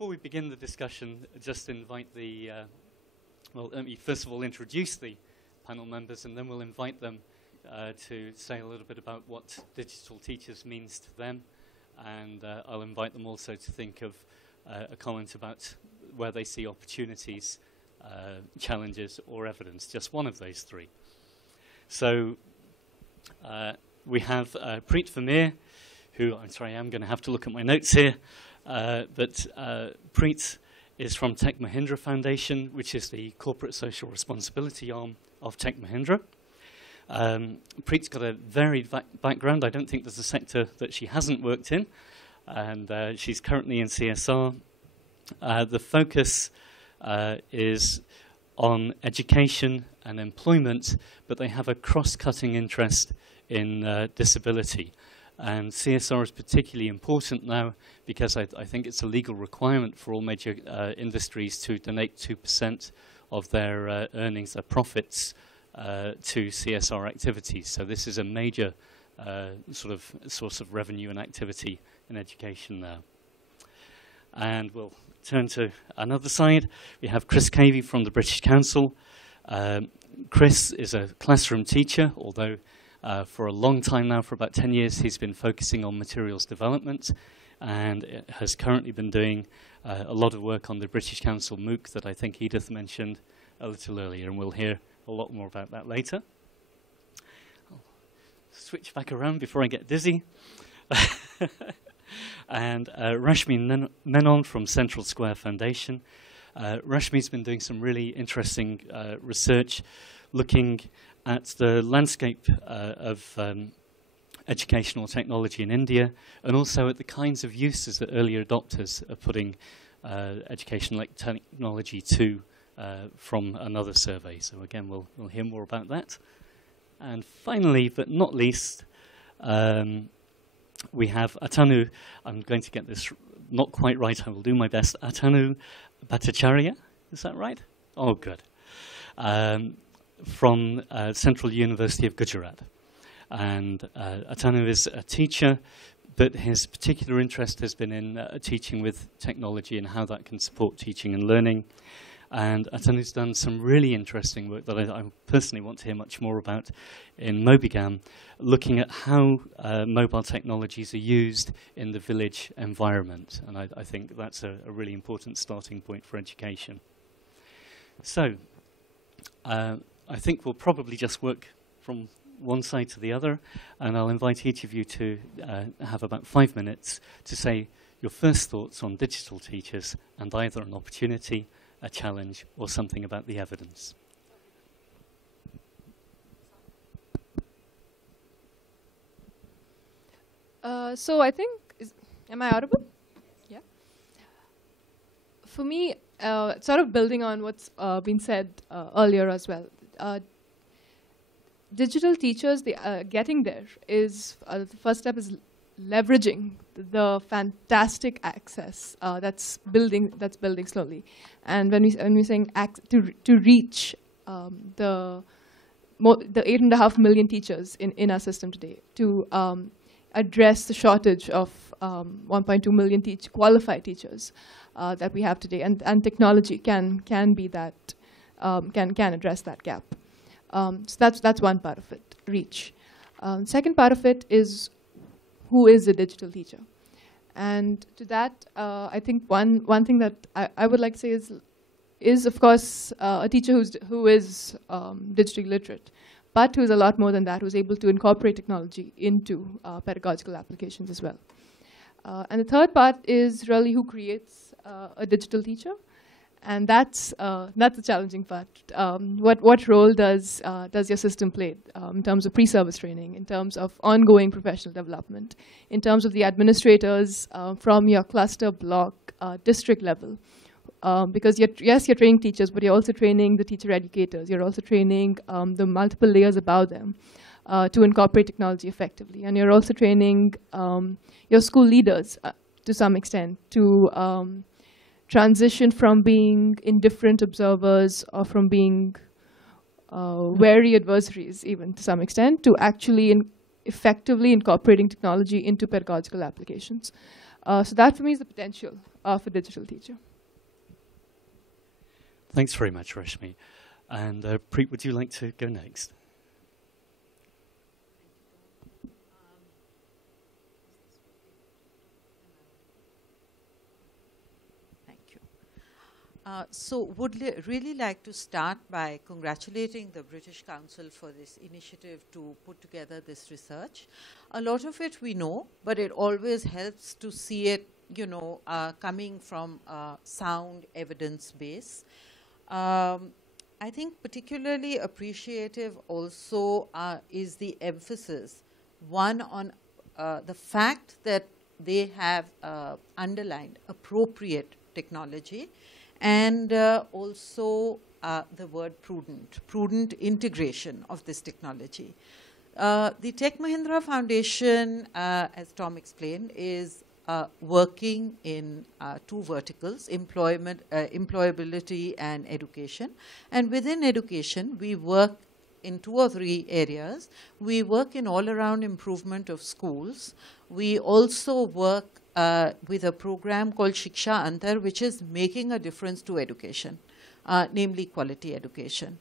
Before we begin the discussion, just invite the, well, let me first of all introduce the panel members, and then we'll invite them to say a little bit about what digital teachers means to them, and I'll invite them also to think of a comment about where they see opportunities, challenges, or evidence, just one of those three. So we have Preet Vermeer, who, I'm sorry, I'm going to have to look at my notes here, but Preet is from Tech Mahindra Foundation, which is the corporate social responsibility arm of Tech Mahindra. Preet's got a varied background. I don't think there's a sector that she hasn't worked in, and she's currently in CSR. The focus is on education and employment, but they have a cross-cutting interest in disability. And CSR is particularly important now because I think it's a legal requirement for all major industries to donate 2% of their earnings, their profits, to CSR activities. So this is a major sort of source of revenue and activity in education now. And we'll turn to another side. We have Chris Cavey from the British Council. Chris is a classroom teacher, although for a long time now, for about 10 years, he's been focusing on materials development and has currently been doing a lot of work on the British Council MOOC that I think Edith mentioned a little earlier, and we'll hear a lot more about that later. I'll switch back around before I get dizzy. And Rashmi Menon from Central Square Foundation. Rashmi's been doing some really interesting research looking at the landscape of educational technology in India, and also at the kinds of uses that early adopters are putting educational technology to from another survey. So again, we'll hear more about that. And finally, but not least, we have Atanu. I'm going to get this not quite right. I will do my best. Atanu Bhattacharya, is that right? Oh, good. From Central University of Gujarat. And Atanu is a teacher, but his particular interest has been in teaching with technology and how that can support teaching and learning. And Atanu's done some really interesting work that I personally want to hear much more about in Mobigam, looking at how mobile technologies are used in the village environment. And I think that's a really important starting point for education. So, I think we'll probably just work from one side to the other, and I'll invite each of you to have about 5 minutes to say your first thoughts on digital teachers and either an opportunity, a challenge, or something about the evidence. So I think, am I audible? Yeah. For me, sort of building on what's been said earlier as well, digital teachers, getting there is, the first step is leveraging the fantastic access that's building slowly. And when we're saying to reach the 8.5 million teachers in our system today, to address the shortage of 1.2 million qualified teachers that we have today, and technology can be that, can address that gap. So that's one part of it, reach. Second part of it is, who is a digital teacher? And to that, I think one thing that I would like to say is of course a teacher who is digitally literate, but who is a lot more than that, who's able to incorporate technology into pedagogical applications as well. And the third part is really who creates a digital teacher. And that's the challenging part. What role does your system play in terms of pre-service training, in terms of ongoing professional development, in terms of the administrators from your cluster, block, district level? Because yes, you're training teachers, but you're also training the teacher educators. You're also training the multiple layers above them to incorporate technology effectively. And you're also training your school leaders to some extent to transition from being indifferent observers or from being wary adversaries, even to some extent, to actually effectively incorporating technology into pedagogical applications. So that for me is the potential of a digital teacher. Thanks very much, Rashmi. And Preet, would you like to go next? So would really like to start by congratulating the British Council for this initiative to put together this research. A lot of it we know, but it always helps to see it, you know, coming from a sound evidence base. I think particularly appreciative also is the emphasis, one on the fact that they have underlined appropriate technology, and also the word prudent integration of this technology. The Tech Mahindra Foundation, as Tom explained, is working in two verticals, employability and education. And within education, we work in 2 or 3 areas. We work in all-around improvement of schools. We also work with a program called Shiksha Antar, which is making a difference to education, namely quality education.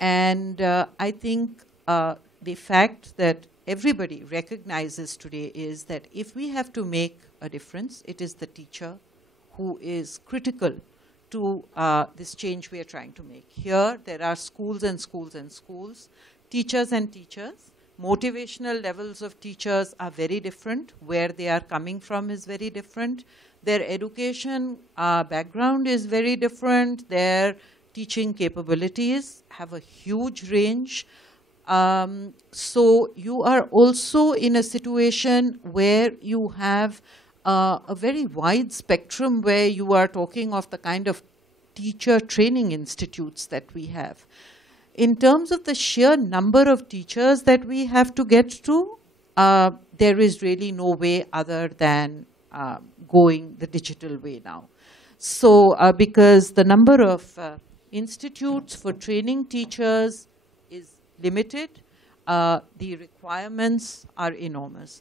And I think the fact that everybody recognizes today is that if we have to make a difference, it is the teacher who is critical to this change we are trying to make. Here, there are schools and schools and schools, teachers and teachers. Motivational levels of teachers are very different. Where they are coming from is very different. Their education background is very different. Their teaching capabilities have a huge range. So you are also in a situation where you have a very wide spectrum, where you are talking of the kind of teacher training institutes that we have. In terms of the sheer number of teachers that we have to get to, there is really no way other than going the digital way now. So because the number of institutes for training teachers is limited, the requirements are enormous.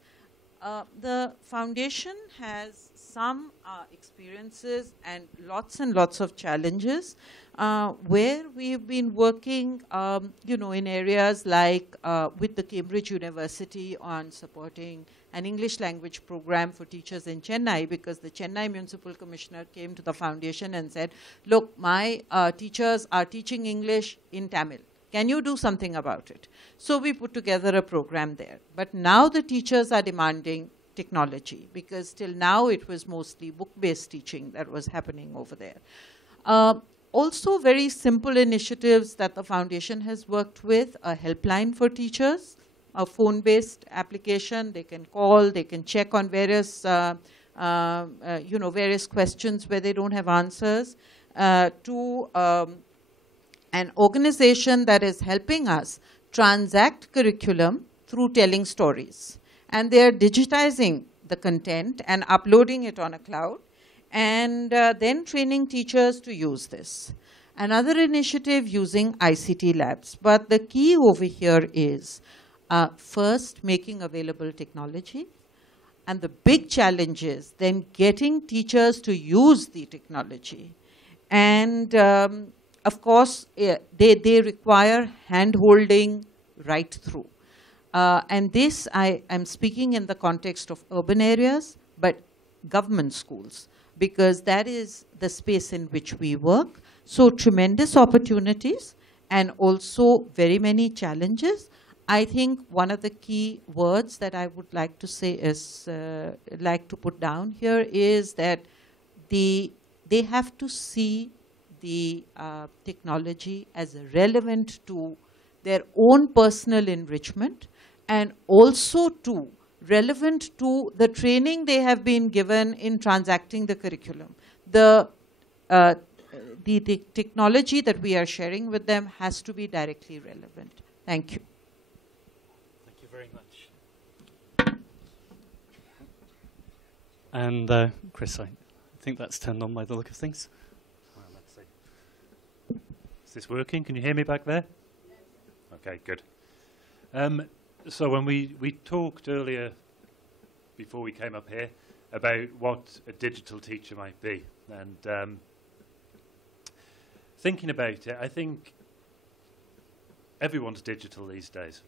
The foundation has some experiences and lots of challenges where we've been working, you know, in areas like with the Cambridge University on supporting an English language program for teachers in Chennai, because the Chennai Municipal Commissioner came to the foundation and said, look, my teachers are teaching English in Tamil. Can you do something about it? So we put together a program there. But now the teachers are demanding technology, because till now it was mostly book-based teaching that was happening over there. Also very simple initiatives that the foundation has worked with, a helpline for teachers, a phone-based application. They can call, they can check on various, you know, various questions where they don't have answers, to an organization that is helping us transact curriculum through telling stories. And they are digitizing the content and uploading it on a cloud, and then training teachers to use this. Another initiative using ICT labs. But the key over here is first making available technology. And the big challenge is then getting teachers to use the technology. And of course, they require hand-holding right through. And this, I am speaking in the context of urban areas, but government schools, because that is the space in which we work. So tremendous opportunities and also very many challenges. I think one of the key words that I would like to say is, like to put down here is that they have to see the technology as relevant to their own personal enrichment, and also to relevant to the training they have been given in transacting the curriculum. The technology that we are sharing with them has to be directly relevant. Thank you. Thank you very much. And Chris, I think that's turned on by the look of things. Well, let's see. Is this working? Can you hear me back there? Okay, good. So when we talked earlier, before we came up here, about what a digital teacher might be. And thinking about it, I think everyone's digital these days,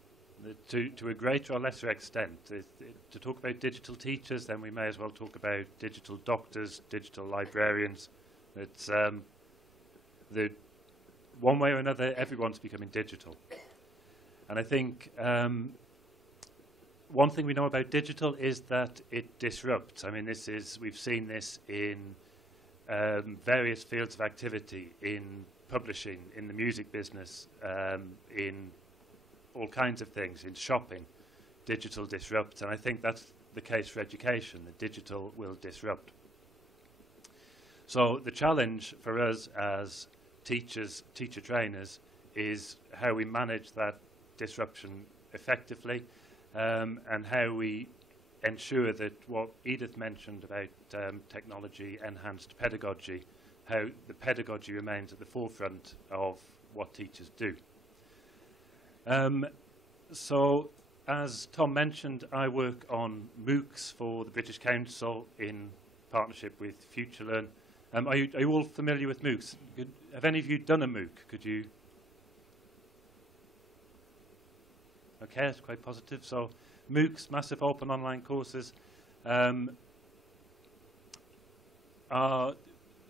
to a greater or lesser extent. To talk about digital teachers, then we may as well talk about digital doctors, digital librarians. It's one way or another, everyone's becoming digital. And I think one thing we know about digital is that it disrupts. I mean, we've seen this in various fields of activity, in publishing, in the music business, in all kinds of things, in shopping. Digital disrupts, and I think that's the case for education. The digital will disrupt. So the challenge for us as teachers, teacher trainers, is how we manage that disruption effectively, and how we ensure that what Edith mentioned about technology-enhanced pedagogy, how the pedagogy remains at the forefront of what teachers do. So, as Tom mentioned, I work on MOOCs for the British Council in partnership with FutureLearn. Are you all familiar with MOOCs? Have any of you done a MOOC? Could you? Okay, that's quite positive. So, MOOCs, massive open online courses,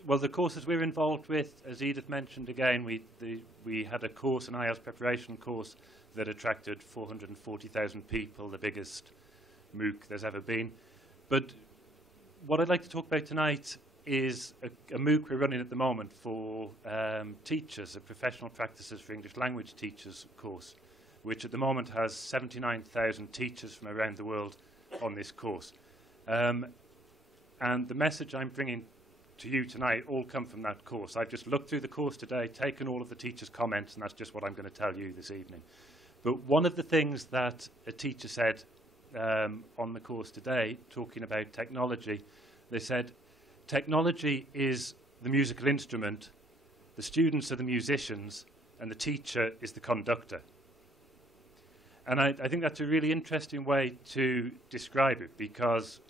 well, the courses we're involved with, as Edith mentioned again, we had a course, an IELTS preparation course, that attracted 440,000 people, the biggest MOOC there's ever been. But what I'd like to talk about tonight is a MOOC we're running at the moment for teachers, a professional practices for English language teachers course, which at the moment has 79,000 teachers from around the world on this course. And the message I'm bringing to you tonight all come from that course. I've just looked through the course today, taken all of the teachers' comments, and that's just what I'm going to tell you this evening. But one of the things that a teacher said on the course today, talking about technology, they said, technology is the musical instrument, the students are the musicians, and the teacher is the conductor. And I think that's a really interesting way to describe it, because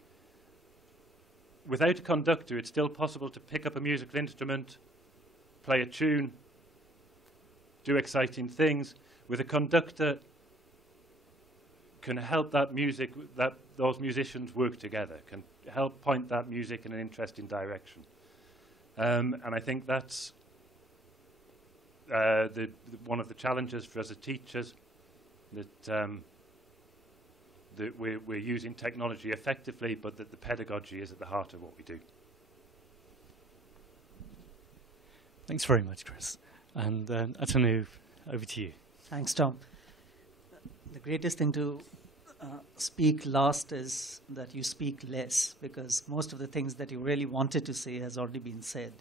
without a conductor, it's still possible to pick up a musical instrument, play a tune, do exciting things. With a conductor, can help that music, that those musicians work together, can help point that music in an interesting direction. And I think that's one of the challenges for us as teachers, that we're using technology effectively, but that the pedagogy is at the heart of what we do. Thanks very much, Chris. And Atanu, over to you. Thanks, Tom. The greatest thing to speak last is that you speak less, because most of the things that you really wanted to say has already been said.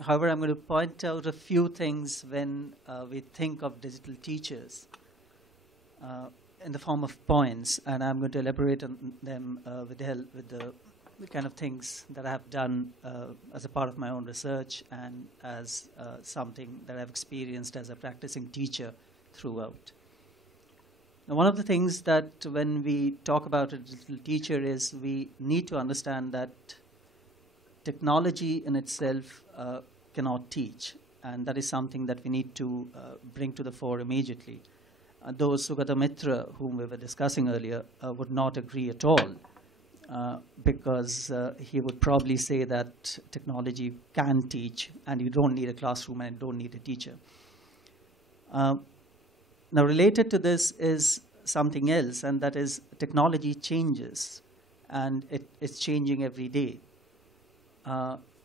However, I'm going to point out a few things when we think of digital teachers in the form of points, and I'm going to elaborate on them with the kind of things that I have done as a part of my own research and as something that I've experienced as a practicing teacher throughout. Now, one of the things that when we talk about a digital teacher is we need to understand that technology in itself cannot teach, and that is something that we need to bring to the fore immediately. Though Sugata Mitra, whom we were discussing earlier, would not agree at all, because he would probably say that technology can teach, and you don't need a classroom and you don't need a teacher. Now, related to this is something else, and that is technology changes, and it's changing every day.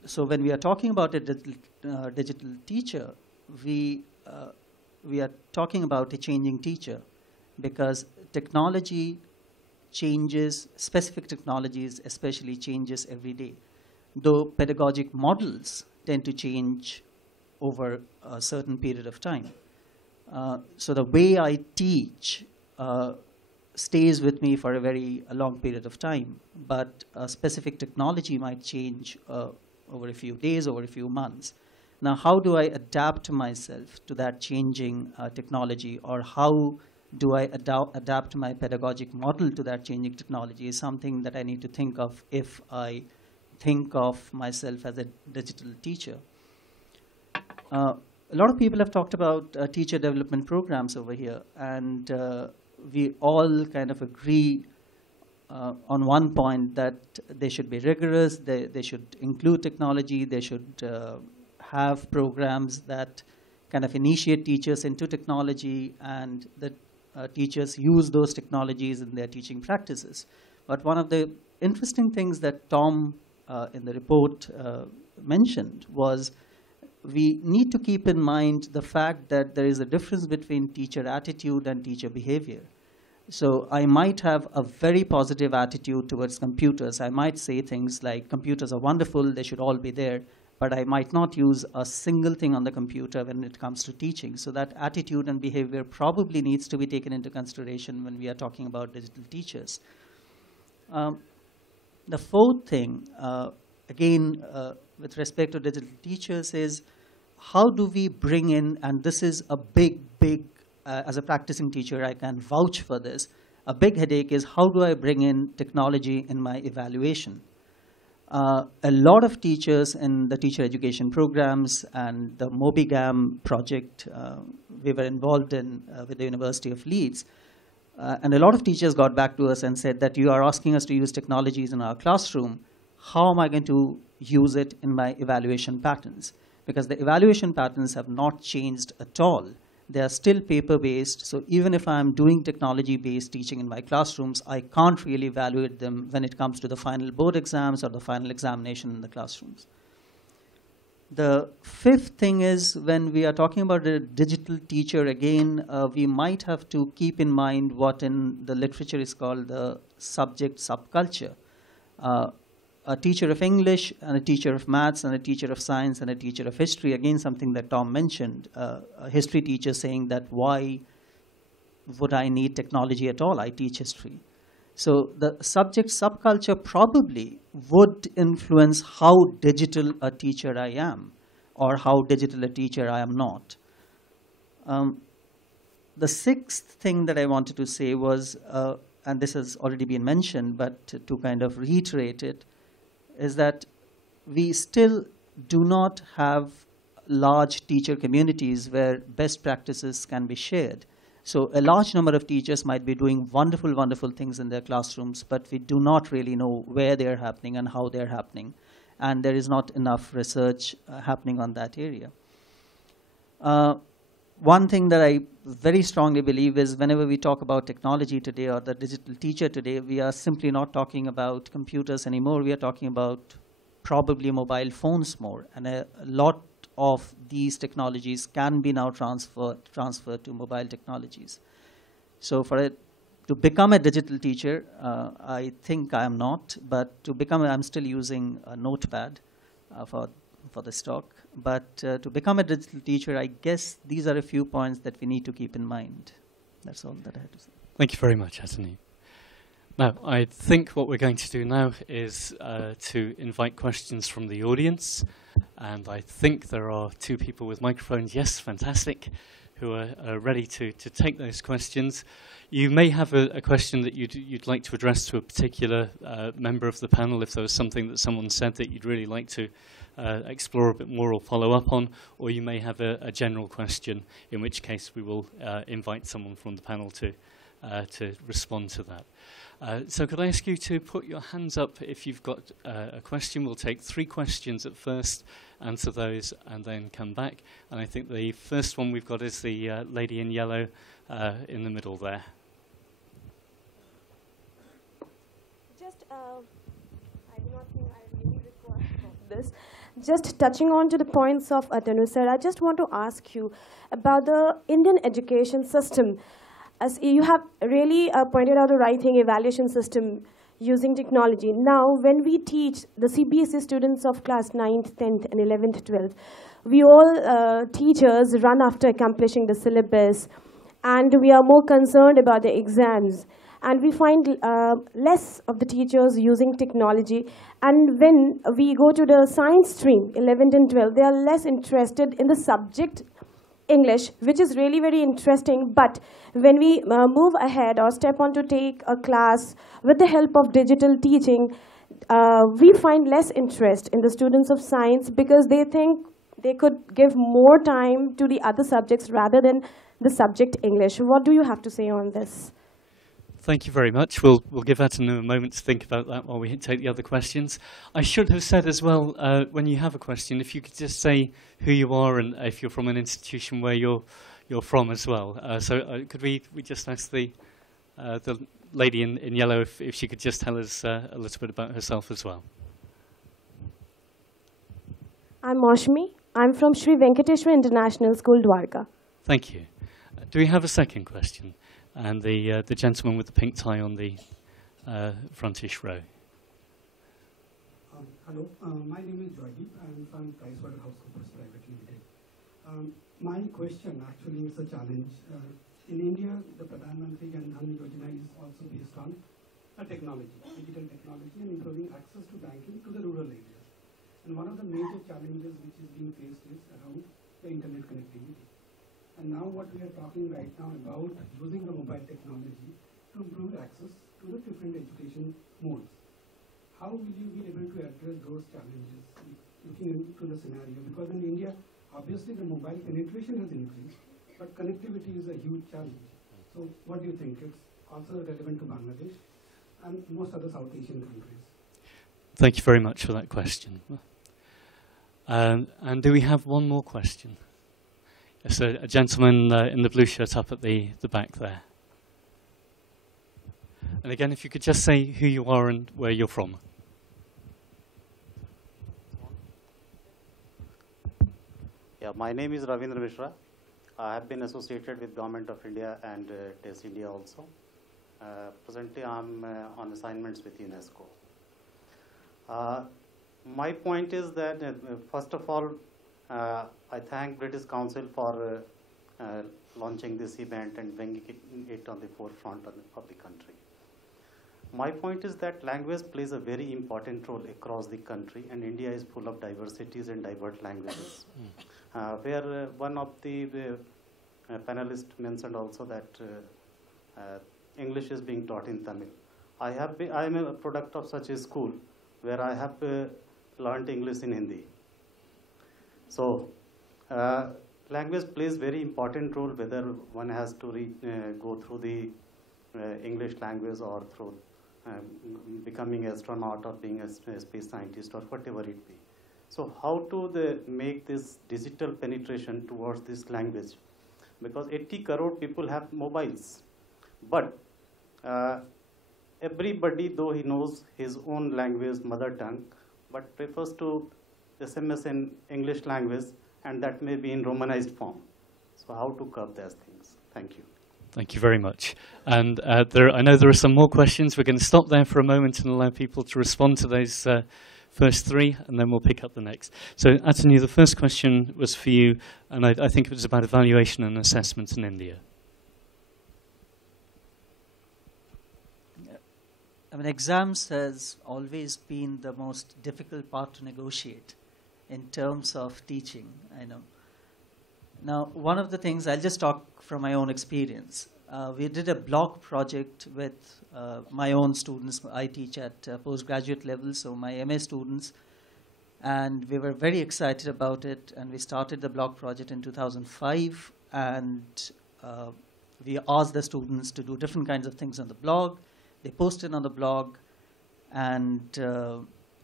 So when we are talking about a digital teacher, we are talking about a changing teacher, because technology changes, specific technologies especially changes every day. Though pedagogic models tend to change over a certain period of time. So the way I teach stays with me for a very long period of time, but specific technology might change over a few days, over a few months. Now, how do I adapt myself to that changing technology, or how do I adapt my pedagogic model to that changing technology is something that I need to think of if I think of myself as a digital teacher. A lot of people have talked about teacher development programs over here, and we all kind of agree on one point that they should be rigorous, they should include technology, they should have programs that kind of initiate teachers into technology, and that teachers use those technologies in their teaching practices. But one of the interesting things that Tom in the report mentioned was we need to keep in mind the fact that there is a difference between teacher attitude and teacher behavior. So I might have a very positive attitude towards computers. I might say things like, computers are wonderful, they should all be there, but I might not use a single thing on the computer when it comes to teaching. So that attitude and behavior probably needs to be taken into consideration when we are talking about digital teachers. The fourth thing, again, with respect to digital teachers is, how do we bring in, and this is a big, as a practicing teacher, I can vouch for this, a big headache is how do I bring in technology in my evaluation? A lot of teachers in the teacher education programs and the MobiGam project we were involved in with the University of Leeds, and a lot of teachers got back to us and said that you are asking us to use technologies in our classroom. How am I going to use it in my evaluation patterns? Because the evaluation patterns have not changed at all. They are still paper-based, so even if I'm doing technology-based teaching in my classrooms, I can't really evaluate them when it comes to the final board exams or the final examination in the classrooms. The fifth thing is, when we are talking about a digital teacher, again, we might have to keep in mind what in the literature is called the subject subculture. A teacher of English, and a teacher of maths, and a teacher of science, and a teacher of history, again, something that Tom mentioned, a history teacher saying that why would I need technology at all? I teach history. So the subject subculture probably would influence how digital a teacher I am, or how digital a teacher I am not. The sixth thing that I wanted to say was, and this has already been mentioned, but to kind of reiterate it, is that we still do not have large teacher communities where best practices can be shared. So a large number of teachers might be doing wonderful, wonderful things in their classrooms, but we do not really know where they're happening and how they're happening. And there is not enough research happening on that area. One thing that I very strongly believe is whenever we talk about technology today or the digital teacher today, we are simply not talking about computers anymore. We are talking about probably mobile phones more. And a lot of these technologies can be now transferred to mobile technologies. So for it to become a digital teacher, I think I am not, but to become, I'm still using a notepad for this talk. But to become a digital teacher, I guess these are a few points that we need to keep in mind. That's all that I had to say. Thank you very much, Hasani. Now, I think what we're going to do now is to invite questions from the audience. And I think there are two people with microphones. Yes, fantastic, who are ready to take those questions. You may have a question that you'd like to address to a particular member of the panel, if there was something that someone said that you'd really like to explore a bit more or follow up on, or you may have a general question, in which case we will invite someone from the panel to respond to that. So could I ask you to put your hands up if you've got a question? We'll take 3 questions at first, answer those, and then come back. And I think the first one we've got is the lady in yellow in the middle there. Just, I do not think I really require this. Just touching on to the points of Atanu sir, I just want to ask you about the Indian education system. As you have really pointed out the right thing, evaluation system using technology. Now, when we teach the CBSE students of class 9th, 10th, and 11th, 12th, we all teachers run after accomplishing the syllabus, and we are more concerned about the exams. And we find less of the teachers using technology. And when we go to the science stream, 11th and 12th, they are less interested in the subject English, which is really very interesting. But when we move ahead or step on to take a class with the help of digital teaching, we find less interest in the students of science because they think they could give more time to the other subjects rather than the subject English. What do you have to say on this? Thank you very much. We'll give Atanu a moment to think about that while we take the other questions. I should have said as well, when you have a question, if you could just say who you are and if you're from an institution where you're from as well. Could we just ask the lady in yellow if she could just tell us a little bit about herself as well. I'm Moshmi. I'm from Sri Venkateshwar International School, Dwarka. Thank you. Do we have a second question? And the gentleman with the pink tie on the frontish row. Hello, my name is Joydeep. I'm from PricewaterhouseCoopers Private Limited. My question actually is a challenge. In India, the Pradhan Mantri Jan Dhan Yojana is also based on a technology, digital technology, and improving access to banking to the rural areas. And one of the major challenges which is being faced is around the internet connectivity. And now what we are talking right now about using the mobile technology to improve access to the different education modes. How will you be able to address those challenges looking into the scenario? Because in India, obviously the mobile penetration has increased, but connectivity is a huge challenge. So what do you think? It's also relevant to Bangladesh and most other South Asian countries. Thank you very much for that question. And do we have one more question? Yes, a gentleman in the blue shirt up at the back there. And again, if you could just say who you are and where you're from. Yeah, my name is Ravindra Mishra. I have been associated with Government of India and TES India also. Presently, I'm on assignments with UNESCO. My point is that, first of all, I thank British Council for launching this event and bringing it on the forefront of the country. My point is that language plays a very important role across the country, and India is full of diversities and diverse languages. Where one of the panelists mentioned also that English is being taught in Tamil. I am a product of such a school where I have learned English in Hindi. So, language plays very important role whether one has to go through the English language or through becoming astronaut or being a space scientist or whatever it be. So, how to make this digital penetration towards this language? Because 80 crore people have mobiles, but everybody, though he knows his own language, mother tongue, but prefers to SMS in English language, and that may be in Romanized form. So how to curb those things? Thank you. Thank you very much. And I know there are some more questions. We're going to stop there for a moment and allow people to respond to those first three, and then we'll pick up the next. So, Atanu, the first question was for you, and I think it was about evaluation and assessment in India. I mean, exams has always been the most difficult part to negotiate in terms of teaching, I know. Now, one of the things, I'll just talk from my own experience. We did a blog project with my own students. I teach at postgraduate level, so my MA students, and we were very excited about it, and we started the blog project in 2005, and we asked the students to do different kinds of things on the blog. They posted on the blog, and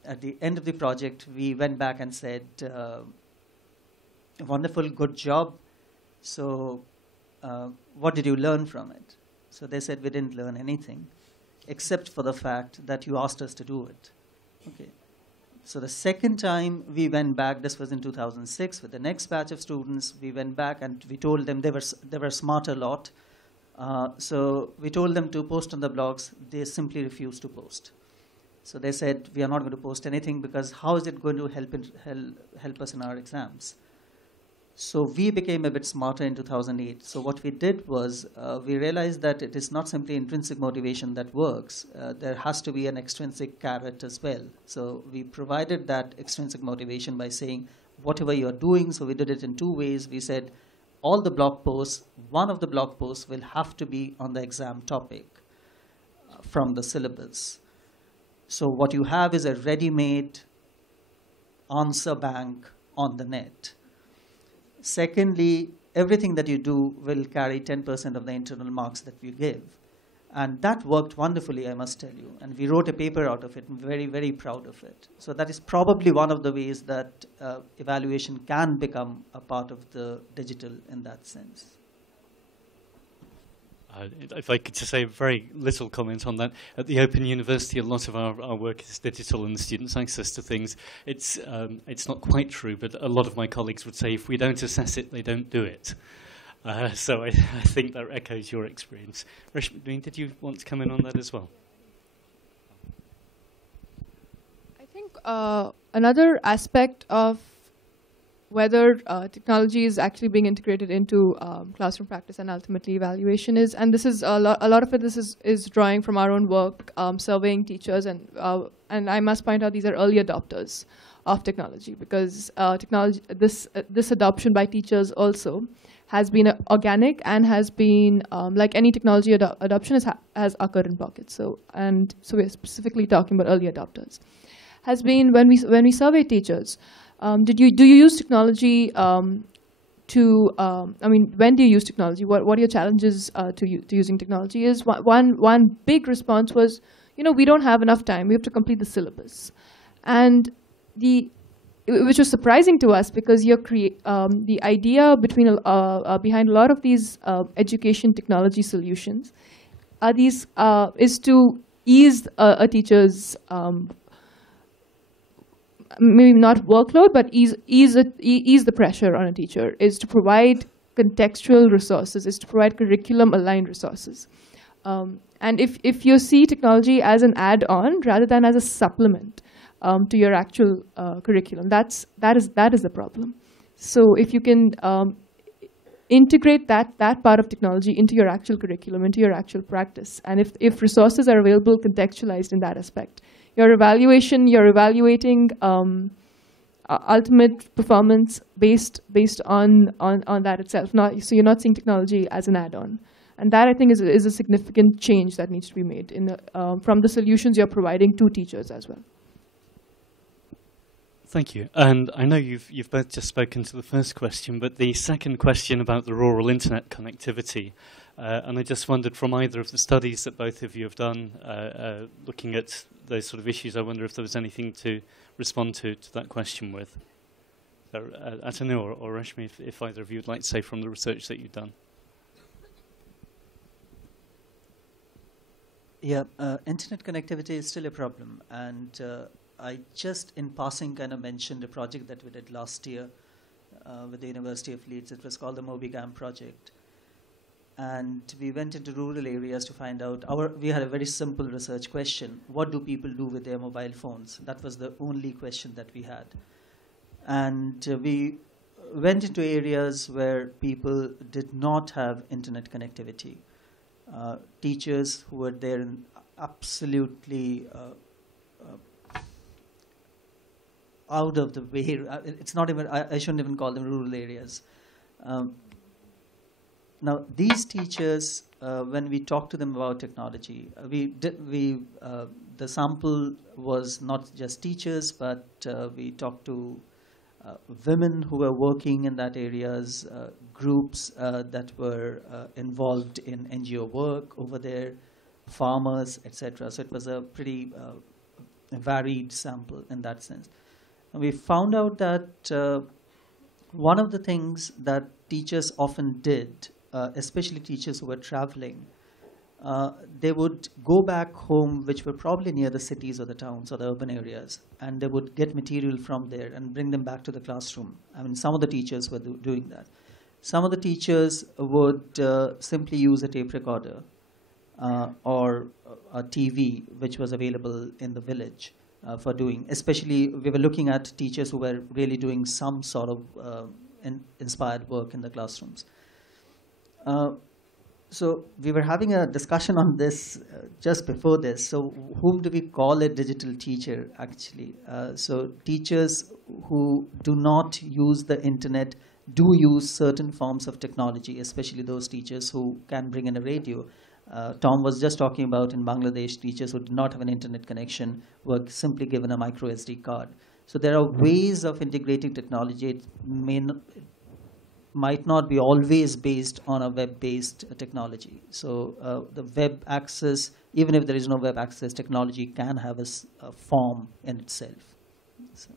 at the end of the project, we went back and said, wonderful, good job. So what did you learn from it? So they said, we didn't learn anything, except for the fact that you asked us to do it. Okay. So the second time we went back, this was in 2006, with the next batch of students, we went back and we told them they were a smarter lot. So we told them to post on the blogs. They simply refused to post. So they said, we are not going to post anything because how is it going to help us in our exams? So we became a bit smarter in 2008. So what we did was we realized that it is not simply intrinsic motivation that works. There has to be an extrinsic carrot as well. So we provided that extrinsic motivation by saying, whatever you are doing, so we did it in two ways. We said, all the blog posts, one of the blog posts will have to be on the exam topic from the syllabus. So what you have is a ready-made answer bank on the net. Secondly, everything that you do will carry 10% of the internal marks that we give. And that worked wonderfully, I must tell you. And we wrote a paper out of it. I'm very, very proud of it. So that is probably one of the ways that evaluation can become a part of the digital in that sense. If I could just say very little comment on that. At the Open University, a lot of our work is digital and students' access to things. It's not quite true, but a lot of my colleagues would say if we don't assess it, they don't do it. So I think that echoes your experience. Rashmi, did you want to come in on that as well? I think another aspect of whether technology is actually being integrated into classroom practice and ultimately evaluation is, and this is a lot of it. This is drawing from our own work, surveying teachers, and I must point out these are early adopters of technology, because technology this adoption by teachers also has been organic and has been like any technology adoption has occurred in pockets. So we're specifically talking about early adopters. Has been when we survey teachers. Do you use technology when do you use technology? What are your challenges to using technology? Is one big response was, we don't have enough time. We have to complete the syllabus, and which was surprising to us, because the idea behind a lot of these education technology solutions is to ease a teacher's maybe not workload, but ease the pressure on a teacher, is to provide contextual resources, is to provide curriculum-aligned resources. And if you see technology as an add-on rather than as a supplement to your actual curriculum, that is the problem. So if you can integrate that part of technology into your actual curriculum, into your actual practice, and if resources are available contextualized in that aspect, you're evaluating ultimate performance based on that itself. So you're not seeing technology as an add-on, and that I think is a significant change that needs to be made from the solutions you're providing to teachers as well. Thank you. And I know you've both just spoken to the first question, but the second question about the rural internet connectivity, and I just wondered, from either of the studies that both of you have done, looking at those sort of issues, I wonder if there was anything to respond to that question with. So, Atanu or Rashmi, if either of you would like to say from the research that you've done. Yeah, internet connectivity is still a problem, and I just in passing kind of mentioned a project that we did last year with the University of Leeds. It was called the MobiGam project. And we went into rural areas to find out, we had a very simple research question: what do people do with their mobile phones? That was the only question that we had. And we went into areas where people did not have internet connectivity. Teachers who were there in absolutely out of the way. It's not even, I shouldn't even call them rural areas. Now, these teachers, when we talked to them about technology, the sample was not just teachers, but we talked to women who were working in that areas, groups that were involved in NGO work over there, farmers, etc. So it was a pretty varied sample in that sense. And we found out that one of the things that teachers often did, especially teachers who were traveling, they would go back home, which were probably near the cities or the towns or the urban areas, and they would get material from there and bring them back to the classroom. I mean, some of the teachers were doing that. Some of the teachers would simply use a tape recorder or a TV, which was available in the village for doing. Especially, we were looking at teachers who were really doing some sort of inspired work in the classrooms. So we were having a discussion on this just before this. So whom do we call a digital teacher, actually? So teachers who do not use the internet do use certain forms of technology, especially those teachers who can bring in a radio. Tom was just talking about in Bangladesh, teachers who did not have an internet connection were simply given a micro SD card. So there are ways of integrating technology. It might not be always based on a web-based technology. So the web access, even if there is no web access, technology can have a form in itself. So.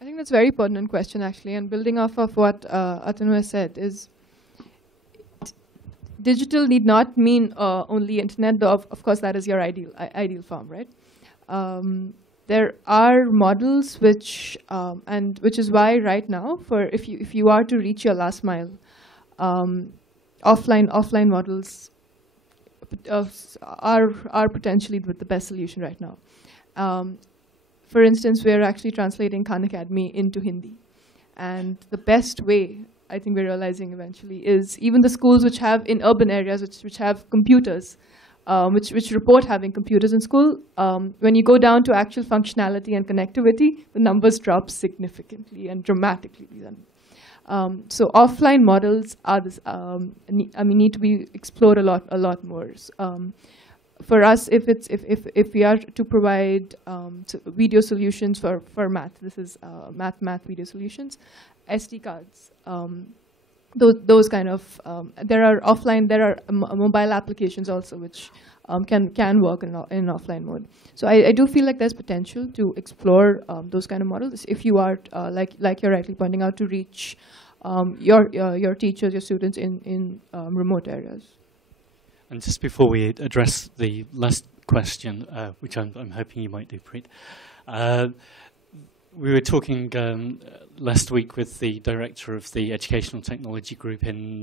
I think that's a very pertinent question, actually, and building off of what Atanu has said is digital need not mean only internet, though of course that is your ideal form, right? There are models which is why right now, for if you are to reach your last mile, offline models are potentially the best solution right now. For instance, we're actually translating Khan Academy into Hindi, and the best way, I think we're realizing eventually, is even the schools which have in urban areas which have computers, which report having computers in school, when you go down to actual functionality and connectivity, the numbers drop significantly and dramatically. So offline models are this, need to be explored a lot more. For us, if we are to provide video solutions for math, this is math video solutions, SD cards. Those kind of there are mobile applications also which can work in offline mode. So I do feel like there's potential to explore those kind of models if you are like you're rightly pointing out, to reach your teachers, your students in remote areas. And just before we address the last question, which I'm hoping you might do, Preet, we were talking last week with the director of the Educational Technology Group in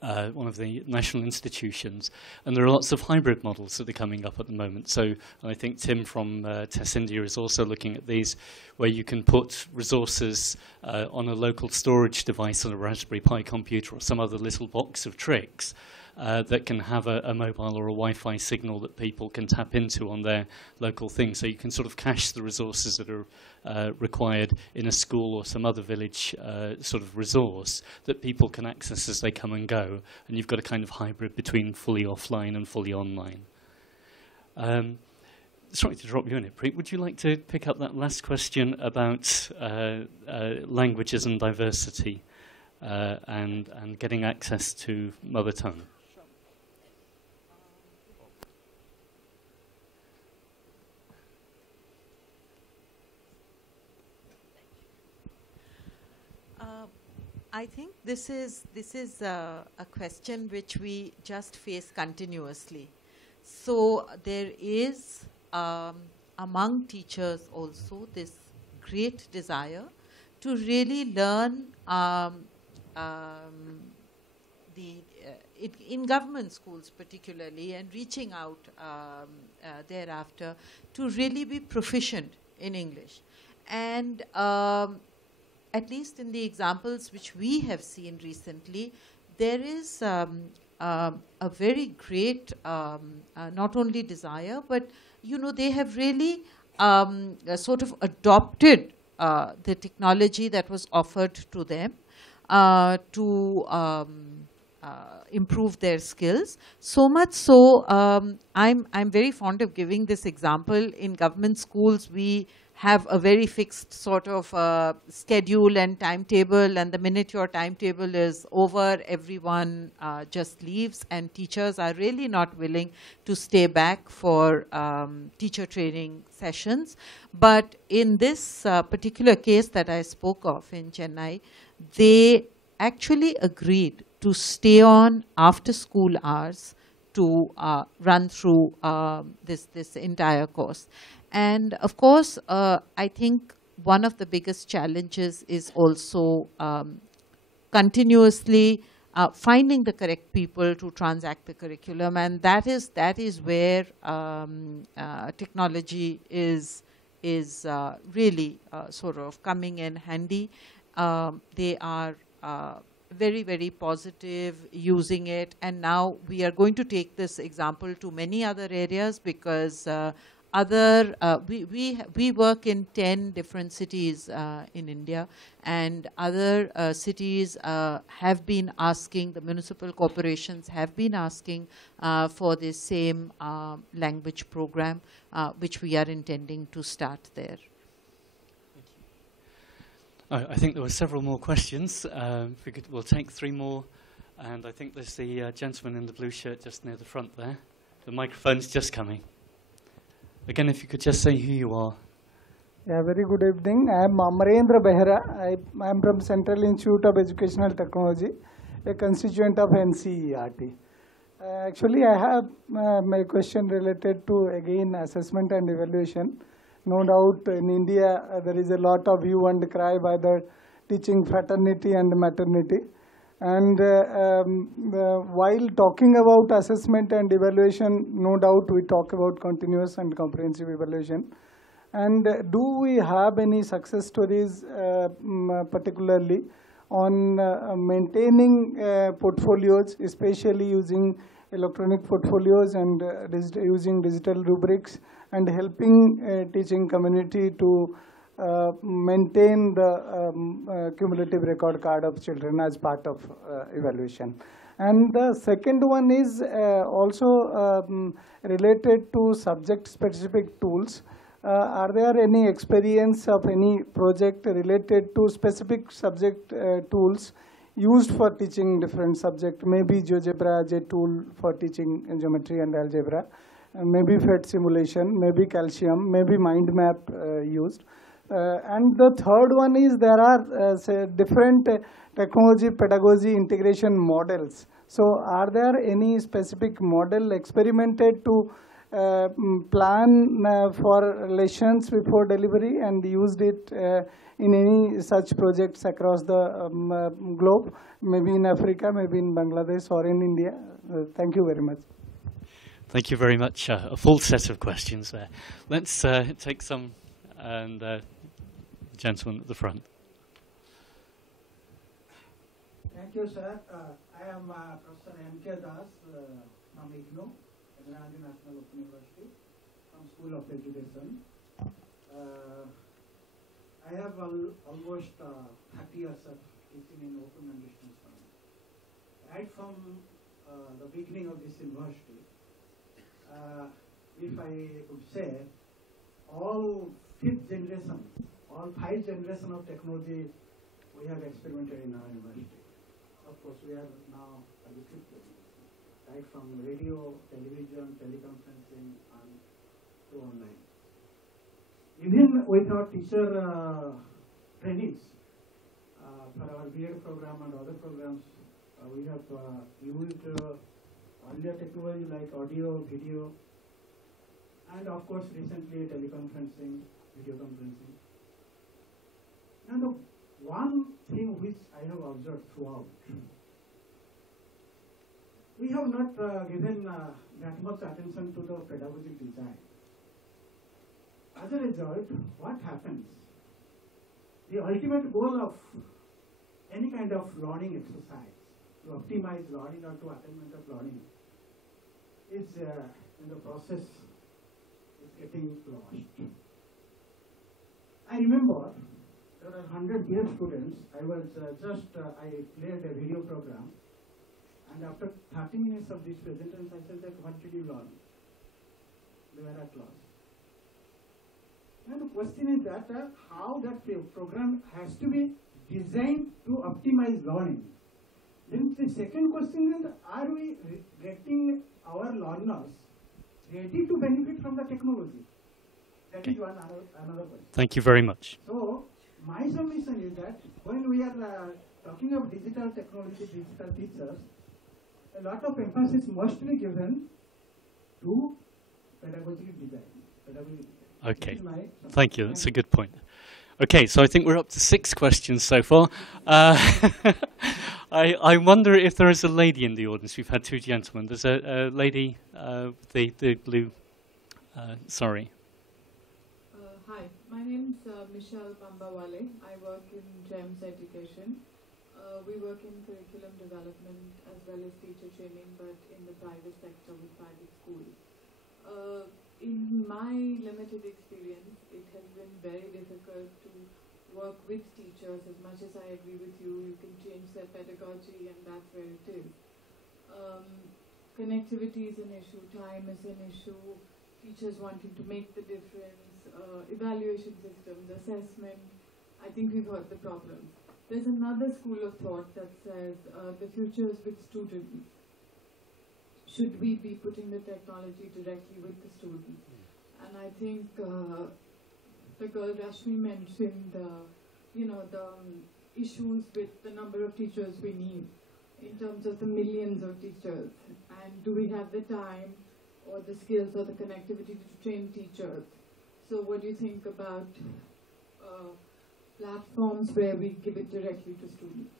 one of the national institutions, and there are lots of hybrid models that are coming up at the moment. So I think Tim from TESS India is also looking at these, where you can put resources on a local storage device on a Raspberry Pi computer or some other little box of tricks that can have a mobile or a Wi-Fi signal that people can tap into on their local thing. So you can sort of cache the resources that are required in a school or some other village sort of resource that people can access as they come and go. And you've got a kind of hybrid between fully offline and fully online. Sorry to drop you in it, Preet. Would you like to pick up that last question about languages and diversity and getting access to mother tongue? I think this is a question which we just face continuously. So there is among teachers also this great desire to really learn in government schools particularly, and reaching out thereafter to really be proficient in English. And at least in the examples which we have seen recently, there is a very great not only desire, but they have really sort of adopted the technology that was offered to them to improve their skills. So much so, I'm very fond of giving this example. In government schools, we have a very fixed sort of schedule and timetable, and the minute your timetable is over, everyone just leaves, and teachers are really not willing to stay back for teacher training sessions. But in this particular case that I spoke of in Chennai, they actually agreed to stay on after school hours to run through this entire course. And of course, I think one of the biggest challenges is also continuously finding the correct people to transact the curriculum, and that is where technology is really sort of coming in handy. They are very, very positive using it, and now we are going to take this example to many other areas, because we work in 10 different cities in India, and other cities have been asking, the municipal corporations have been asking for the same language program, which we are intending to start there. I think there were several more questions. We'll take 3 more, and I think there's the gentleman in the blue shirt just near the front there. The microphone's just coming. Again, if you could just say who you are. Yeah, very good evening. I am Amarendra Behra. I am from Central Institute of Educational Technology, a constituent of NCERT. Actually, I have my question related to, again, assessment and evaluation. No doubt in India, there is a lot of hue and cry by the teaching fraternity and maternity. And while talking about assessment and evaluation, no doubt we talk about continuous and comprehensive evaluation. And do we have any success stories, particularly on maintaining portfolios, especially using electronic portfolios and using digital rubrics, and helping teaching community to maintain the cumulative record card of children as part of evaluation? And the second one is also related to subject-specific tools. Are there any experience of any project related to specific subject tools used for teaching different subjects? Maybe GeoGebra as a tool for teaching geometry and algebra, maybe PhET simulation, maybe calcium, maybe mind map used. And the third one is there are say different technology pedagogy integration models. So are there any specific model experimented to plan for lessons before delivery and used it in any such projects across the globe, maybe in Africa, maybe in Bangladesh or in India? Thank you very much. Thank you very much. A full set of questions there. Let's take some, and the gentleman at the front. Thank you, sir. I am Professor M.K. Das from IGNOU, Indira Gandhi National Open University, from School of Education. I have almost 30 years of teaching in open and distance learning. Right from the beginning of this university, if I would say, all 5th generation, all 5 generations of technology we have experimented in our university. Of course, we are now at the 5th generation, right from radio, television, teleconferencing, and to online. Even with our teacher trainees, for our B.Ed program and other programs, we have used earlier technology like audio, video, and of course recently teleconferencing, video conferencing. And the one thing which I have observed throughout, we have not given that much attention to the pedagogic design. As a result, what happens? The ultimate goal of any kind of learning exercise, to optimize learning or to attainment of learning, is in the process is getting lost. I remember there are 100 dear students. I was I played a video program, and after 30 minutes of this presentation, I said that, what did you learn? They were at loss. And the question is that how that program has to be designed to optimize learning. Then the second question is, are we getting our learners ready to benefit from the technology? That is another question. Thank you very much. So my submission is that when we are talking of digital technology, digital teachers, a lot of emphasis must be given to pedagogical design. Okay, thank you. That's a good point. Okay, so I think we're up to 6 questions so far. I wonder if there is a lady in the audience. We've had 2 gentlemen. There's a lady with the blue. Sorry. Hi, my name is Michelle Pambawale. I work in GEMS Education. We work in curriculum development as well as teacher training, but in the private sector with private schools. in my limited experience, it has been very difficult to work with teachers. As much as I agree with you, you can change their pedagogy, and that's where it is. Connectivity is an issue, time is an issue, teachers wanting to make the difference, evaluation systems, assessment. I think we've heard the problems. There's another school of thought that says the future is with students. Should we be putting the technology directly with the students? And I think the girl Rashmi mentioned, the issues with the number of teachers we need in terms of the millions of teachers. And do we have the time or the skills or the connectivity to train teachers? So what do you think about platforms where we give it directly to students?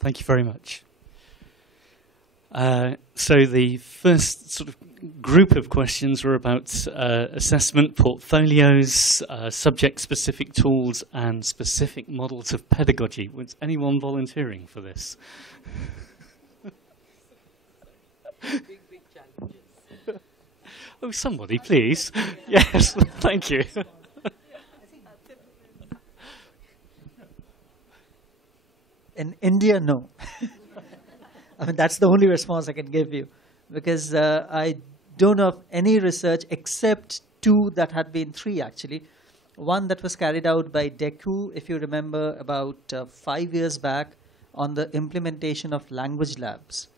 Thank you very much. So the first sort of group of questions were about assessment, portfolios, subject-specific tools, and specific models of pedagogy. Was anyone volunteering for this? Big challenges. Oh, somebody, please. Yes, thank you. In India, no. I mean, that's the only response I can give you, because I don't know of any research except three actually. One that was carried out by DECU, if you remember, about 5 years back, on the implementation of language labs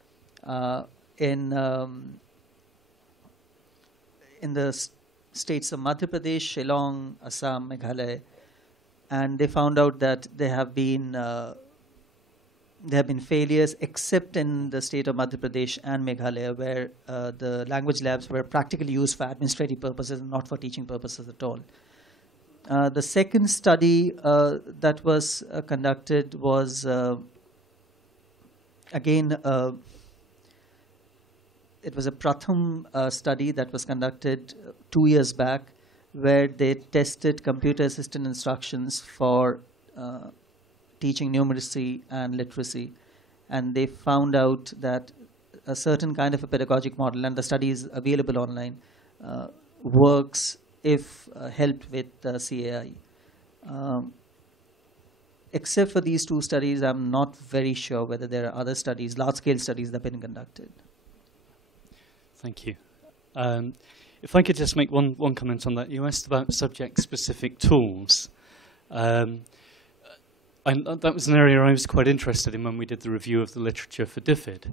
in the states of Madhya Pradesh, Shillong, Assam, Meghalaya, and they found out that there have been failures, except in the state of Madhya Pradesh and Meghalaya, where the language labs were practically used for administrative purposes and not for teaching purposes at all. The second study that was conducted was, again, it was a Pratham study that was conducted 2 years back, where they tested computer-assisted instructions for teaching numeracy and literacy, and they found out that a certain kind of a pedagogic model, and the study is available online, works if helped with CAI. Except for these two studies, I'm not very sure whether there are other studies, large-scale studies that have been conducted. Thank you. If I could just make one comment on that. You asked about subject-specific tools. That was an area I was quite interested in when we did the review of the literature for DFID.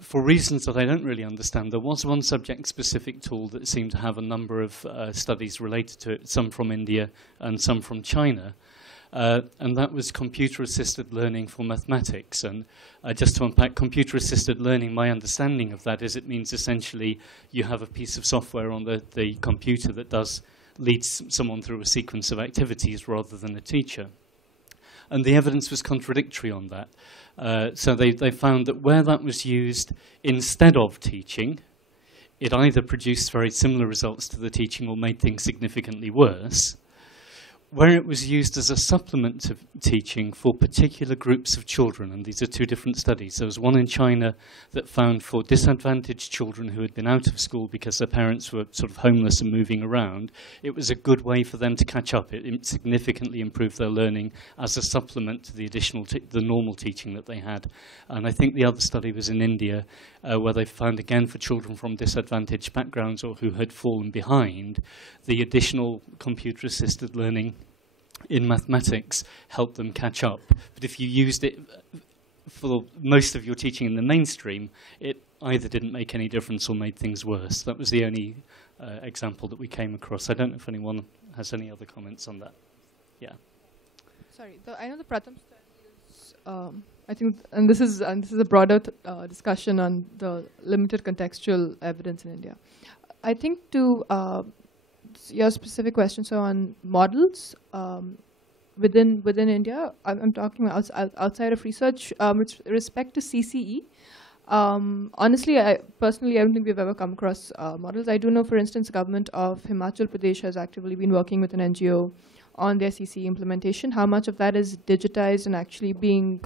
For reasons that I don't really understand, there was one subject-specific tool that seemed to have a number of studies related to it, some from India and some from China. And that was computer-assisted learning for mathematics. And just to unpack computer-assisted learning, my understanding of that is it means essentially you have a piece of software on the computer that leads someone through a sequence of activities rather than a teacher. And the evidence was contradictory on that. So they found that where that was used instead of teaching, it either produced very similar results to the teaching or made things significantly worse. Where it was used as a supplement to teaching for particular groups of children, and these are two different studies. There was one in China that found for disadvantaged children who had been out of school because their parents were sort of homeless and moving around, it was a good way for them to catch up. It significantly improved their learning as a supplement to the the normal teaching that they had. And I think the other study was in India, where they found, again, for children from disadvantaged backgrounds or who had fallen behind, the additional computer-assisted learning in mathematics helped them catch up. But if you used it for most of your teaching in the mainstream, it either didn't make any difference or made things worse. That was the only example that we came across. I don't know if anyone has any other comments on that. Yeah. Sorry, I know the Pratham study is, I think, and this is a broader discussion on the limited contextual evidence in India. I think to your specific question, so on models within India, I'm talking outside of research. With respect to CCE, honestly, I don't think we've ever come across models. I do know, for instance, the government of Himachal Pradesh has actively been working with an NGO on their CCE implementation. How much of that is digitized and actually being,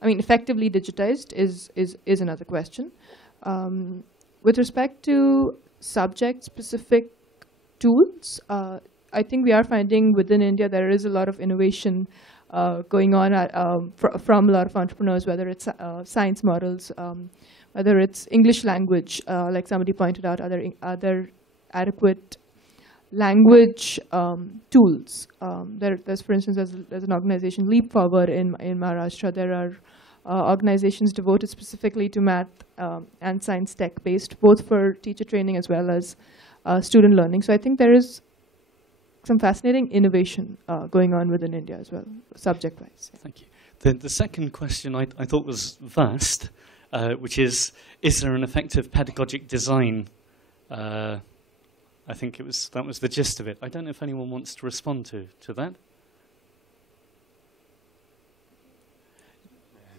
effectively digitized is another question. With respect to subject-specific tools. I think we are finding within India there is a lot of innovation going on from a lot of entrepreneurs, whether it's science models, whether it's English language, like somebody pointed out, other adequate language tools. There's, for instance, there's an organization, Leap Forward, in Maharashtra. There are organizations devoted specifically to math and science tech-based, both for teacher training as well as student learning. So I think there is some fascinating innovation going on within India as well, subject-wise. Yeah. Thank you. The second question I thought was vast, which is there an effective pedagogic design? I think that was the gist of it. I don't know if anyone wants to respond to that.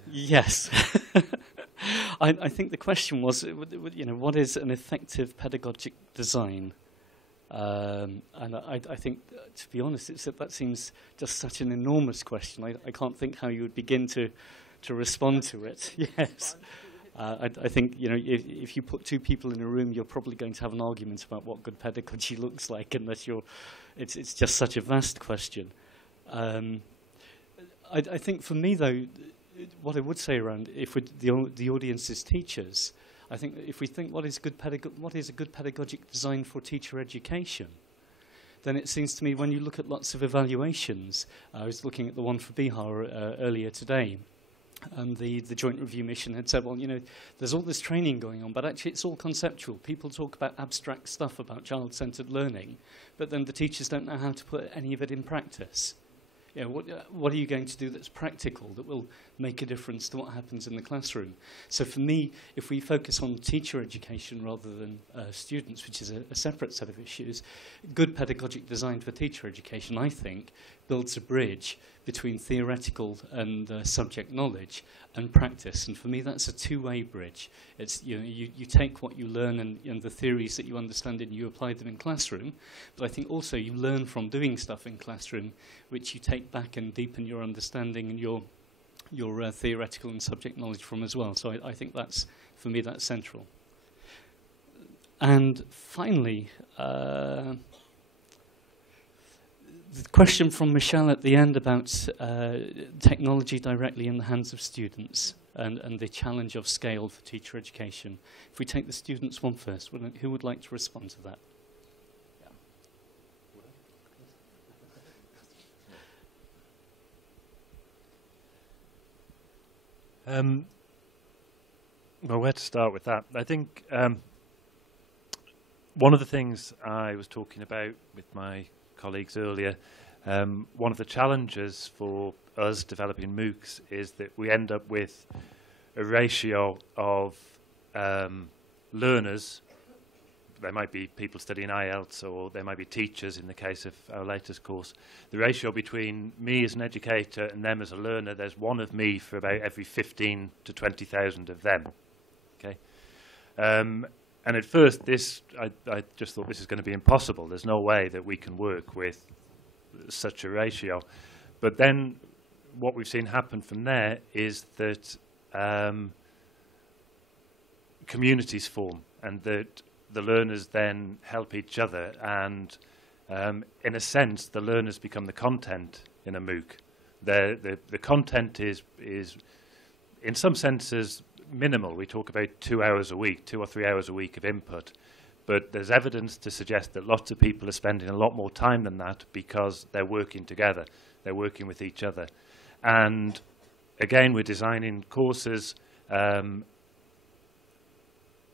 Yes. I think the question was, what is an effective pedagogic design? And I think, to be honest, that seems just such an enormous question. I can't think how you would begin to respond to it. Yes. I think, if you put two people in a room, you're probably going to have an argument about what good pedagogy looks like, unless it's just such a vast question. I think for me, though, what I would say around, if the audience is teachers, I think if we think what is a good pedagogic design for teacher education, then it seems to me when you look at lots of evaluations, I was looking at the one for Bihar earlier today, and the Joint Review Mission had said, well, there's all this training going on, but actually it's all conceptual. People talk about abstract stuff about child-centered learning, but then the teachers don't know how to put any of it in practice. What are you going to do that's practical, that will make a difference to what happens in the classroom? So for me, if we focus on teacher education rather than students, which is a separate set of issues, good pedagogic design for teacher education, I think, builds a bridge between theoretical and subject knowledge and practice. And for me, that's a two-way bridge. It's, you take what you learn and the theories that you understand and you apply them in classroom, but I think also you learn from doing stuff in classroom, which you take back and deepen your understanding and your theoretical and subject knowledge from as well. So I think that's, for me, that's central. And finally, the question from Michelle at the end about technology directly in the hands of students and the challenge of scale for teacher education. If we take the students one first, who would like to respond to that? Well, where to start with that? I think one of the things I was talking about with my colleagues earlier, one of the challenges for us developing MOOCs is that we end up with a ratio of learners. There might be people studying IELTS, or there might be teachers in the case of our latest course. The ratio between me as an educator and them as a learner, there's one of me for about every 15 to 20,000 of them. Okay. And at first, I just thought this is going to be impossible. There's no way that we can work with such a ratio. But then what we've seen happen from there is that communities form, and that the learners then help each other, and in a sense, the learners become the content in a MOOC. The content is, in some senses, minimal. We talk about 2 hours a week, 2 or 3 hours a week of input, but there's evidence to suggest that lots of people are spending a lot more time than that because they're working together, they're working with each other. And again, we're designing courses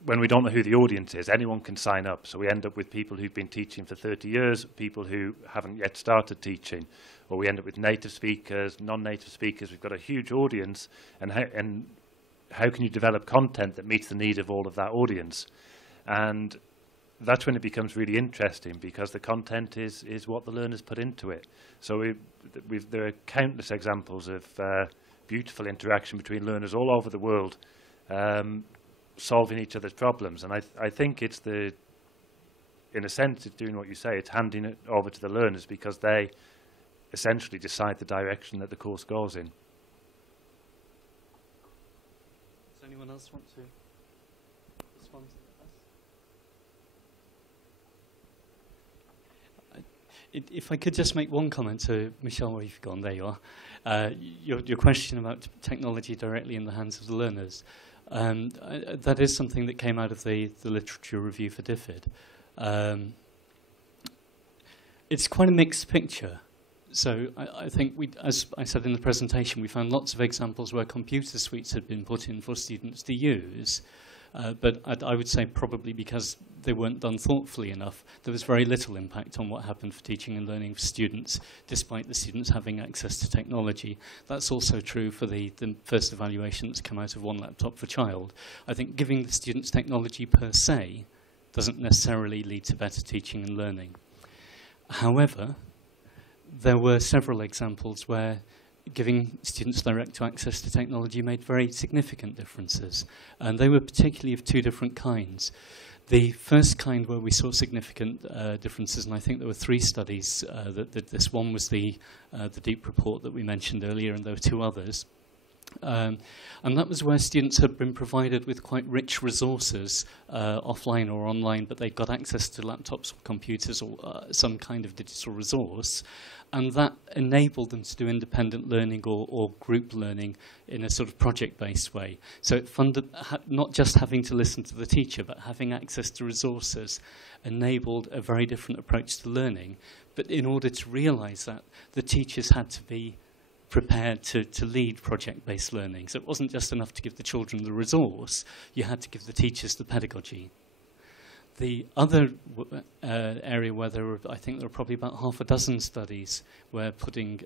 when we don't know who the audience is. Anyone can sign up, so we end up with people who've been teaching for 30 years, people who haven't yet started teaching, or we end up with native speakers, non-native speakers. We've got a huge audience, and how can you develop content that meets the need of all of that audience? And that's when it becomes really interesting, because the content is what the learners put into it. So there are countless examples of beautiful interaction between learners all over the world, solving each other's problems. And I think it's in a sense, it's doing what you say, it's handing it over to the learners, because they essentially decide the direction that the course goes in. Does anyone else want to respond to if I could just make one comment to Michelle, where you've gone, there you are. Your question about technology directly in the hands of the learners. That is something that came out of the literature review for DFID. It's quite a mixed picture. So I think, as I said in the presentation, we found lots of examples where computer suites had been put in for students to use. But I would say probably because they weren't done thoughtfully enough, there was very little impact on what happened for teaching and learning for students, despite the students having access to technology. That's also true for the first evaluation that's come out of One Laptop for Child. I think giving the students technology per se doesn't necessarily lead to better teaching and learning. However, there were several examples where giving students direct access to technology made very significant differences. And they were particularly of two different kinds. The first kind where we saw significant differences, and I think there were 3 studies that this one was the deep report that we mentioned earlier, and there were 2 others. And that was where students had been provided with quite rich resources, offline or online, but they got access to laptops or computers or some kind of digital resource. And that enabled them to do independent learning or group learning in a sort of project-based way. So it funded not just having to listen to the teacher, but having access to resources enabled a very different approach to learning. But in order to realize that, the teachers had to be prepared to lead project-based learning. So it wasn't just enough to give the children the resource, you had to give the teachers the pedagogy. The other area where I think there are probably about half a dozen studies where putting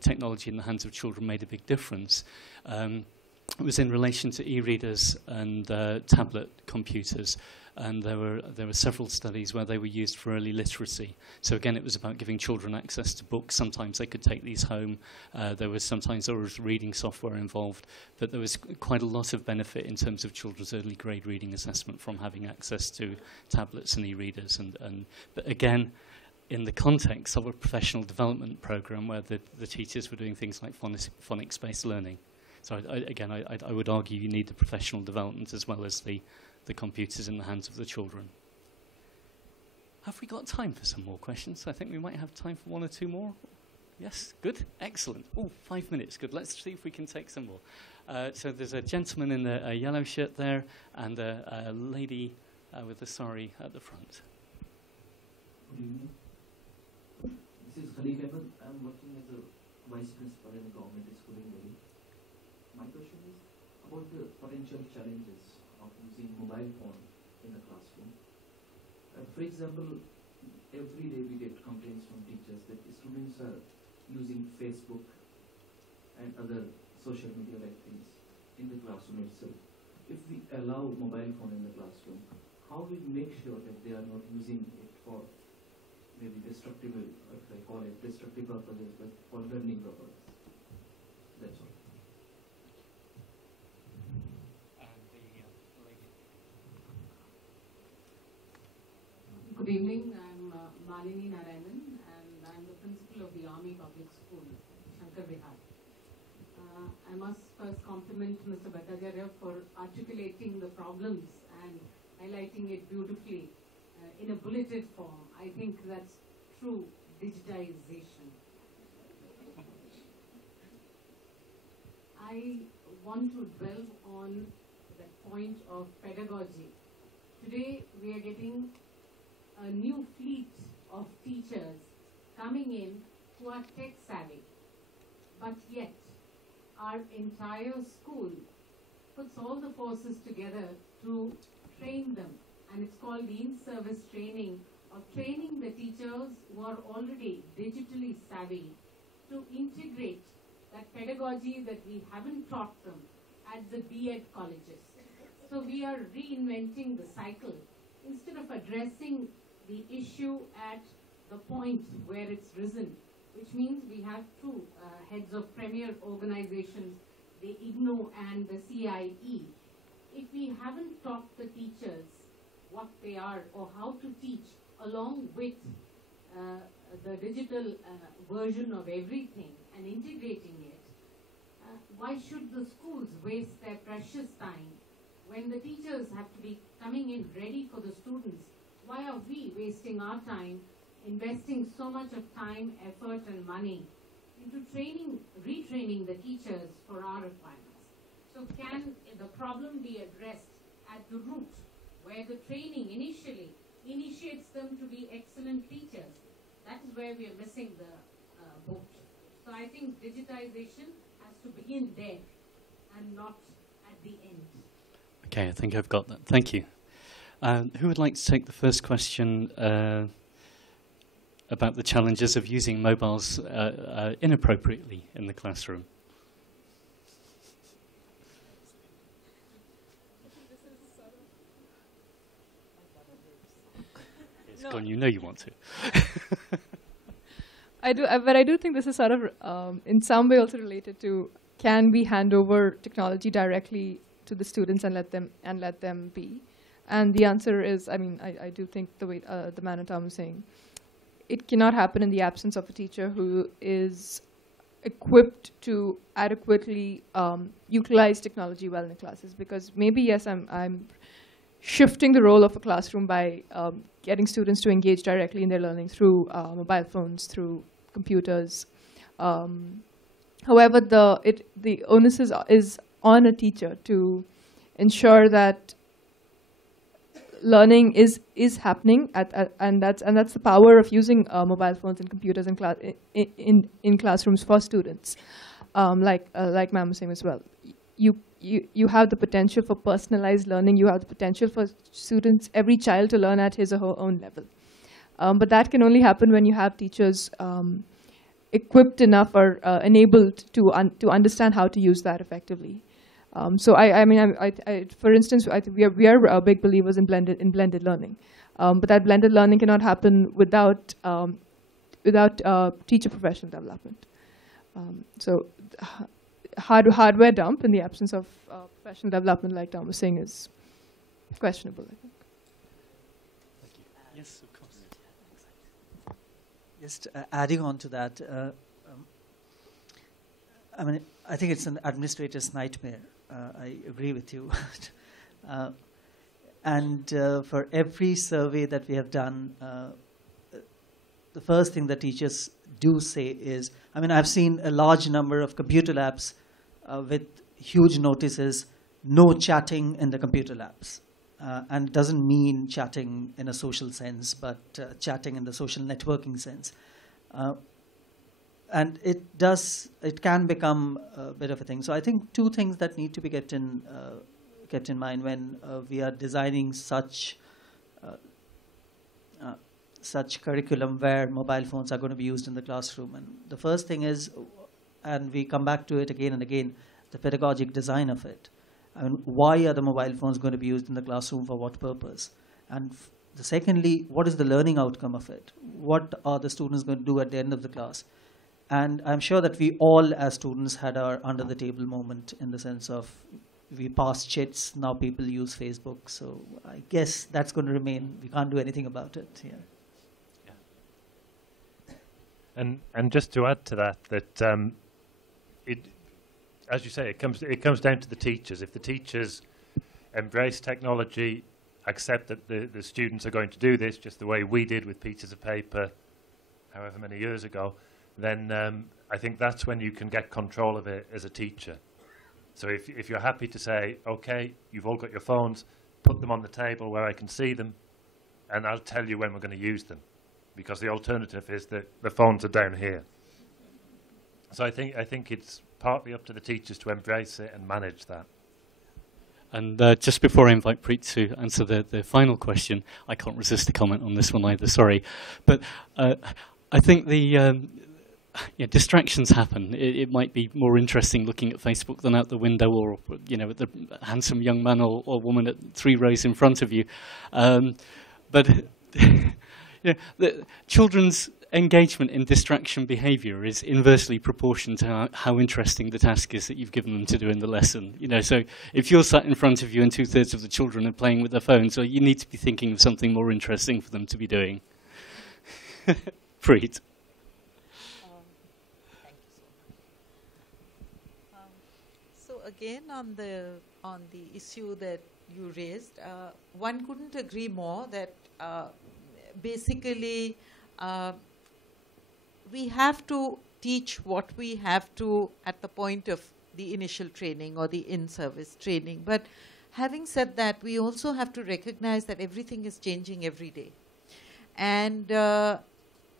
technology in the hands of children made a big difference. It was in relation to e-readers and tablet computers. And there were several studies where they were used for early literacy. So again, it was about giving children access to books. Sometimes they could take these home. Sometimes there was reading software involved. But there was quite a lot of benefit in terms of children's early grade reading assessment from having access to tablets and e-readers. But again, in the context of a professional development program where the teachers were doing things like phonics-based learning. So I would argue you need the professional development as well as the computers in the hands of the children. Have we got time for some more questions? I think we might have time for 1 or 2 more. Yes, good, excellent. Oh, 5 minutes, good. Let's see if we can take some more. So there's a gentleman in a yellow shirt there and a lady with a sari at the front. Good evening. This is Khalid Ahmed. I'm working as a vice principal in a government school in Delhi. My question is about the potential challenges of using mobile phone in the classroom. For example, every day we get complaints from teachers that the students are using Facebook and other social media like things in the classroom itself. If we allow mobile phone in the classroom, how we make sure that they are not using it for maybe destructive, if I call it destructive purposes, but for learning purposes? That's all. Good evening, I'm Malini Narayanan and I'm the principal of the Army Public School, Shankar Vihar. I must first compliment Mr. Bhattacharya for articulating the problems and highlighting it beautifully in a bulleted form. I think that's true digitization. I want to dwell on that point of pedagogy. Today we are getting a new fleet of teachers coming in who are tech savvy, but yet our entire school puts all the forces together to train them, and it's called the in-service training, of training the teachers who are already digitally savvy to integrate that pedagogy that we haven't taught them at the B.Ed colleges. So we are reinventing the cycle. Instead of addressing the issue at the point where it's risen, which means we have 2 heads of premier organizations, the IGNO and the CIE. If we haven't taught the teachers what they are or how to teach along with the digital version of everything and integrating it, why should the schools waste their precious time when the teachers have to be coming in ready for the students? Why are we wasting our time investing so much of time, effort, and money into training, retraining the teachers for our requirements. So can the problem be addressed at the root, where the training initially initiates them to be excellent teachers? That is where we are missing the boat. So I think digitization has to begin there and not at the end. Okay, I think I've got that. Thank you. Who would like to take the first question about the challenges of using mobiles inappropriately in the classroom? It's gone, you know you want to. I do, but I do think this is sort of, in some way, also related to, can we hand over technology directly to the students and let them be? And the answer is, I mean, I do think the way the manner Tom was saying, it cannot happen in the absence of a teacher who is equipped to adequately utilize technology well in the classes. Because maybe, yes, I'm shifting the role of a classroom by getting students to engage directly in their learning through mobile phones, through computers. However, the onus is on a teacher to ensure that learning is happening, and that's the power of using mobile phones and computers in classrooms for students. Like ma'am was saying as well, you have the potential for personalized learning. You have the potential for students, every child, to learn at his or her own level. But that can only happen when you have teachers equipped enough or enabled to understand how to use that effectively. So for instance, we are big believers in blended learning, but that blended learning cannot happen without teacher professional development. So hardware dump in the absence of professional development, like Tom was saying, is questionable, I think. Thank you. Yes, of course. Just adding on to that, I mean, I think it's an administrator's nightmare. I agree with you. And for every survey that we have done, the first thing that teachers do say is, I mean, I've seen a large number of computer labs with huge notices, no chatting in the computer labs. And it doesn't mean chatting in a social sense, but chatting in the social networking sense. And it can become a bit of a thing. So I think two things that need to be kept in mind when we are designing such curriculum where mobile phones are going to be used in the classroom. And the first thing is, and we come back to it again and again, the pedagogic design of it. I mean, why are the mobile phones going to be used in the classroom, for what purpose? And secondly, what is the learning outcome of it? What are the students going to do at the end of the class? And I'm sure that we all, as students, had our under-the-table moment, in the sense of we passed chits, now people use Facebook. So I guess that's going to remain. We can't do anything about it. Yeah. And just to add to that, as you say, it comes down to the teachers. If the teachers embrace technology, accept that the students are going to do this just the way we did with pieces of paper, however many years ago, then I think that's when you can get control of it as a teacher. So if you're happy to say, okay, you've all got your phones, put them on the table where I can see them, and I'll tell you when we're going to use them, because the alternative is that the phones are down here. So I think it's partly up to the teachers to embrace it and manage that. And just before I invite Preet to answer the final question, I can't resist a comment on this one either, sorry. But I think distractions happen. It might be more interesting looking at Facebook than out the window, or at the handsome young man or woman at 3 rows in front of you. But the children's engagement in distraction behaviour is inversely proportional to how interesting the task is that you've given them to do in the lesson. So if you're sat in front of you and 2/3 of the children are playing with their phones, well, you need to be thinking of something more interesting for them to be doing. Preet. Thank you so much. So again, on the issue that you raised, one couldn't agree more that basically we have to teach what we have to at the point of the initial training or the in-service training. But having said that, we also have to recognize that everything is changing every day. And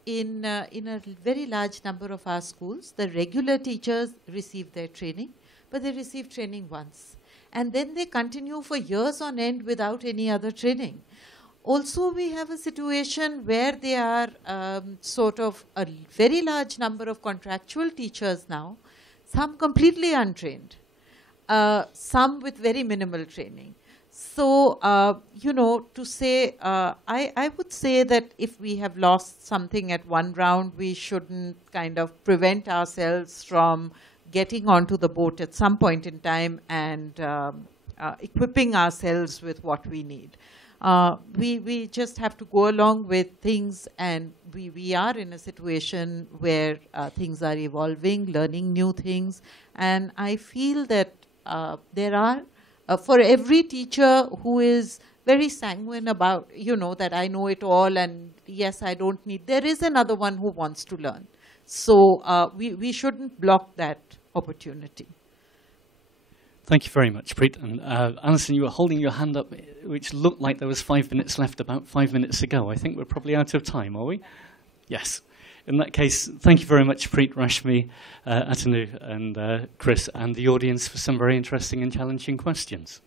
in a very large number of our schools, the regular teachers receive their training, but they receive training once. And then they continue for years on end without any other training. Also, we have a situation where there are sort of a very large number of contractual teachers now, some completely untrained, some with very minimal training. So, you know, to say, I would say that if we have lost something at one round, we shouldn't kind of prevent ourselves from getting onto the boat at some point in time and equipping ourselves with what we need. We just have to go along with things, and we are in a situation where things are evolving, learning new things, and I feel that there are, for every teacher who is very sanguine about, you know, that I know it all and yes, I don't need, there is another one who wants to learn. So we shouldn't block that opportunity. Thank you very much, Preet. And Alison, you were holding your hand up, which looked like there was 5 minutes left about 5 minutes ago. I think we're probably out of time, are we? Yes. In that case, thank you very much, Preet, Rashmi, Atanu, and Chris, and the audience for some very interesting and challenging questions.